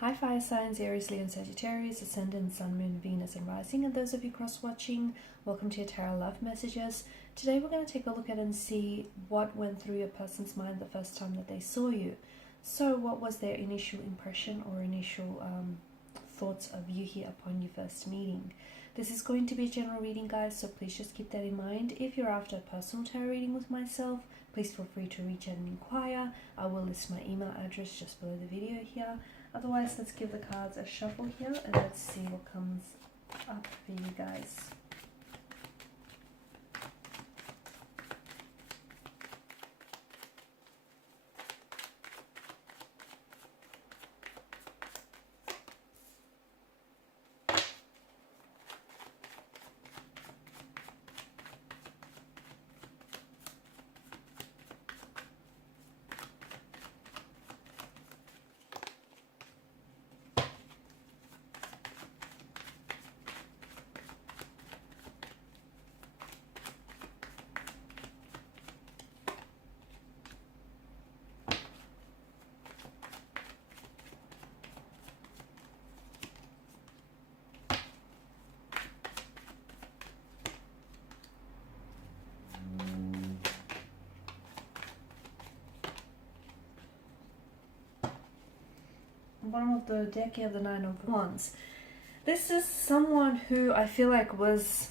Hi fire signs, Aries, Leo and Sagittarius, Ascendant, Sun, Moon, Venus and Rising, and those of you cross-watching, welcome to your Tarot Love Messages. Today we're going to take a look at and see what went through your person's mind the first time that they saw you. So what was their initial impression or initial thoughts of you here upon your first meeting? This is going to be a general reading, guys, so please just keep that in mind. If you're after a personal tarot reading with myself, please feel free to reach out and inquire. I will list my email address just below the video here. Otherwise, let's give the cards a shuffle here and let's see what comes up for you guys. Bottom of the deck, you have the Nine of Wands. This is someone who I feel like was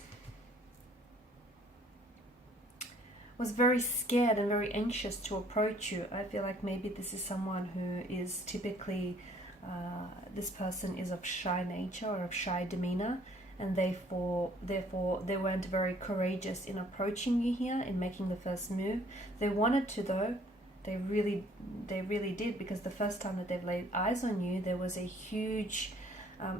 very scared and very anxious to approach you. I feel like maybe this is someone who is typically, this person is of shy nature or of shy demeanor, and therefore they weren't very courageous in approaching you here, in making the first move. They wanted to though. They really did, because the first time that they've laid eyes on you, there was a huge,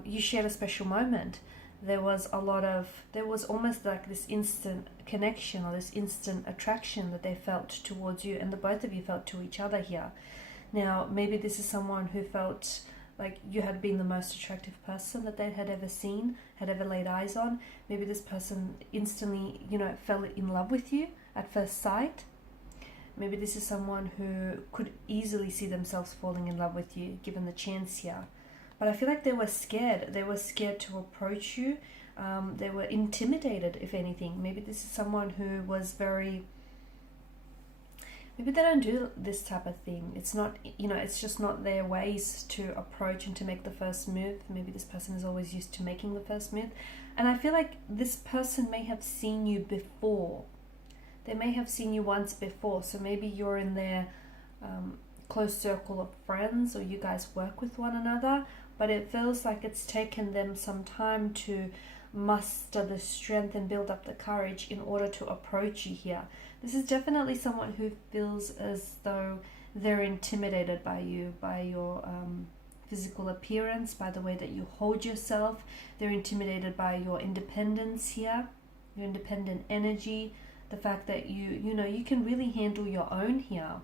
you shared a special moment. There was almost like this instant connection or this instant attraction that they felt towards you, and the both of you felt to each other here. Now, maybe this is someone who felt like you had been the most attractive person that they had ever seen, had ever laid eyes on. Maybe this person instantly, fell in love with you at first sight. Maybe this is someone who could easily see themselves falling in love with you, given the chance here. But I feel like they were scared. They were scared to approach you. They were intimidated, if anything. Maybe this is someone who was very... Maybe they don't do this type of thing. It's not, it's just not their ways to approach and to make the first move. Maybe this person is always used to making the first move. And I feel like this person may have seen you before. They may have seen you once before, so maybe you're in their close circle of friends, or you guys work with one another, but it feels like it's taken them some time to muster the strength and build up the courage in order to approach you here. This is definitely someone who feels as though they're intimidated by you, by your physical appearance, by the way that you hold yourself. They're intimidated by your independence here, your independent energy, the fact that you can really handle your own here.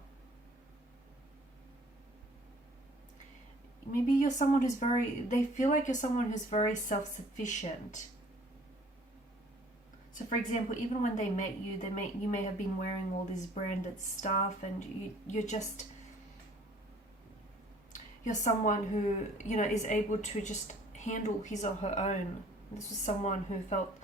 Maybe you're someone who's they feel like you're someone who's very self-sufficient. So for example, even when they met you, you may have been wearing all this branded stuff, and you're someone who, is able to just handle his or her own. This was someone who felt...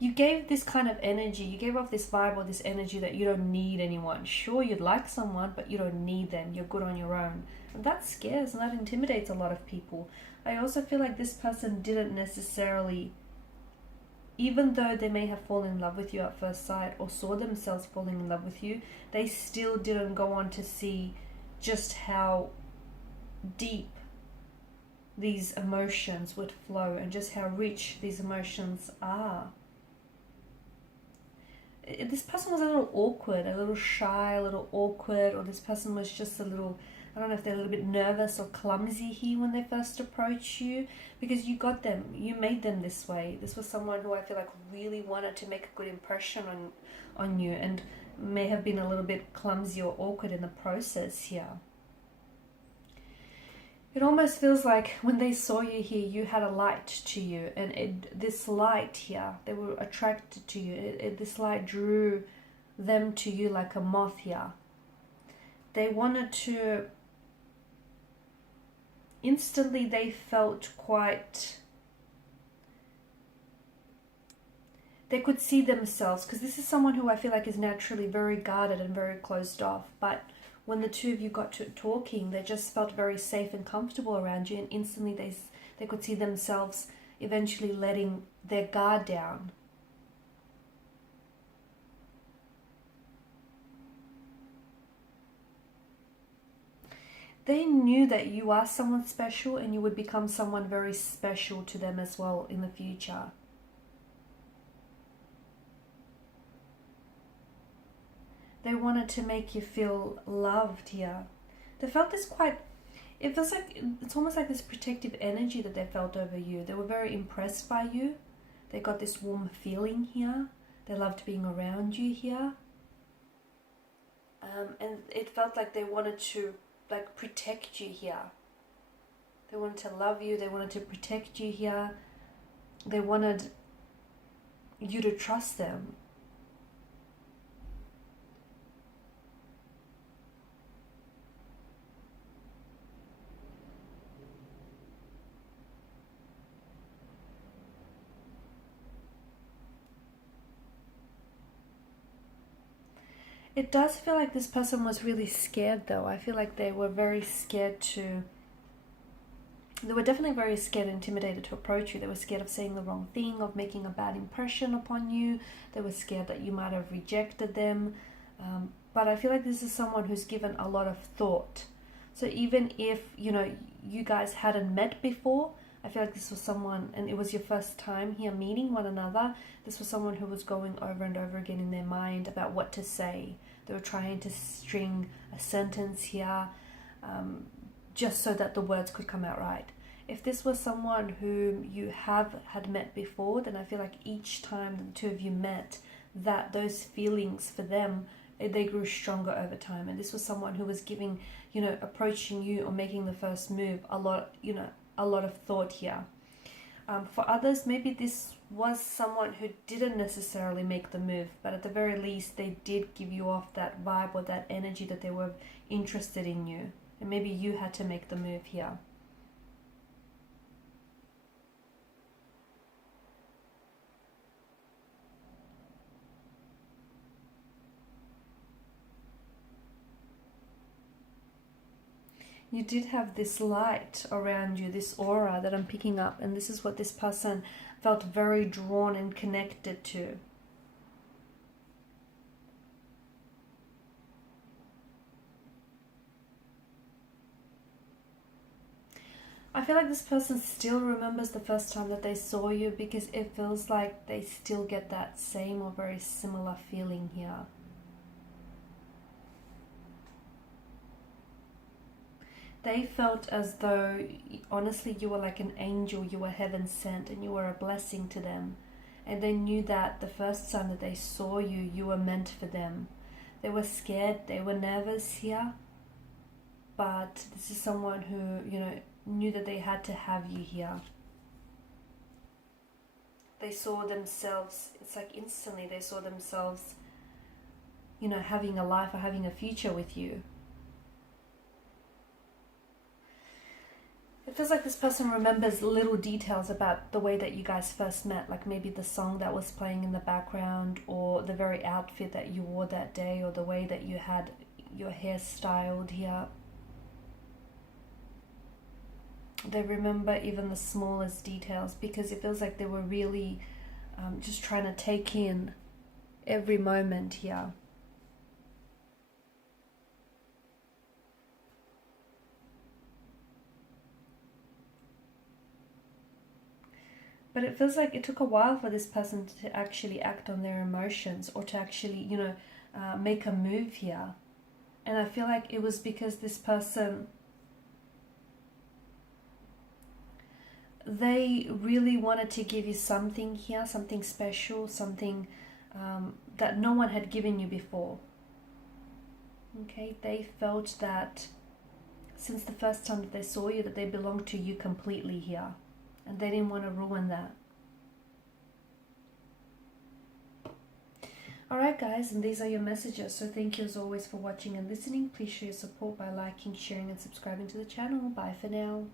You gave this kind of energy, you gave off this vibe or this energy that you don't need anyone. Sure, you'd like someone, but you don't need them. You're good on your own. And that scares and that intimidates a lot of people. I also feel like this person didn't necessarily, even though they may have fallen in love with you at first sight or saw themselves falling in love with you, they still didn't go on to see just how deep these emotions would flow and just how rich these emotions are. This person was a little awkward, a little shy, a little awkward, or this person was just a little, I don't know if they're a little bit nervous or clumsy here when they first approached you, because you got them, you made them this way. This was someone who I feel like really wanted to make a good impression on you, and may have been a little bit clumsy or awkward in the process here. It almost feels like when they saw you here, you had a light to you, and this light here, they were attracted to you. This light drew them to you like a moth here. They wanted to instantly they felt quite, they could see themselves, because this is someone who I feel like is naturally very guarded and very closed off, but when the two of you got to talking, they just felt very safe and comfortable around you, and instantly they could see themselves eventually letting their guard down. They knew that you are someone special, and you would become someone very special to them as well in the future. They wanted to make you feel loved here. They felt this quite, it feels like, it's almost like this protective energy that they felt over you. They were very impressed by you. They got this warm feeling here. They loved being around you here. And it felt like they wanted to like protect you here. They wanted to love you. They wanted to protect you here. They wanted you to trust them. It does feel like this person was really scared though. I feel like they were very scared to, they were definitely very scared and intimidated to approach you. They were scared of saying the wrong thing, of making a bad impression upon you. They were scared that you might have rejected them. But I feel like this is someone who's given a lot of thought. So even if, you know, you guys hadn't met before, I feel like this was someone, and it was your first time here meeting one another, this was someone who was going over and over again in their mind about what to say. They were trying to string a sentence here, just so that the words could come out right. If this was someone whom you had met before, then I feel like each time the two of you met, that those feelings for them, they grew stronger over time. And this was someone who was giving, you know, approaching you or making the first move a lot, you know, a lot of thought here. For others, maybe this was someone who didn't necessarily make the move, but at the very least they did give you off that vibe or that energy that they were interested in you, and maybe you had to make the move here. You did have this light around you, this aura that I'm picking up, and this is what this person felt very drawn and connected to. I feel like this person still remembers the first time that they saw you, because it feels like they still get that same or very similar feeling here. They felt as though, honestly, you were like an angel, you were heaven sent, and you were a blessing to them. And they knew that the first time that they saw you, you were meant for them. They were scared, they were nervous here, but this is someone who, you know, knew that they had to have you here. They saw themselves, it's like instantly they saw themselves, you know, having a life or having a future with you. It feels like this person remembers little details about the way that you guys first met, like maybe the song that was playing in the background, or the very outfit that you wore that day, or the way that you had your hair styled here. They remember even the smallest details, because it feels like they were really just trying to take in every moment here. But it feels like it took a while for this person to actually act on their emotions, or to actually, you know, make a move here. And I feel like it was because this person, they really wanted to give you something here, something special, something that no one had given you before. Okay, they felt that since the first time that they saw you, that they belonged to you completely here. And they didn't want to ruin that. Alright guys, and these are your messages. So thank you as always for watching and listening. Please show your support by liking, sharing and subscribing to the channel. Bye for now.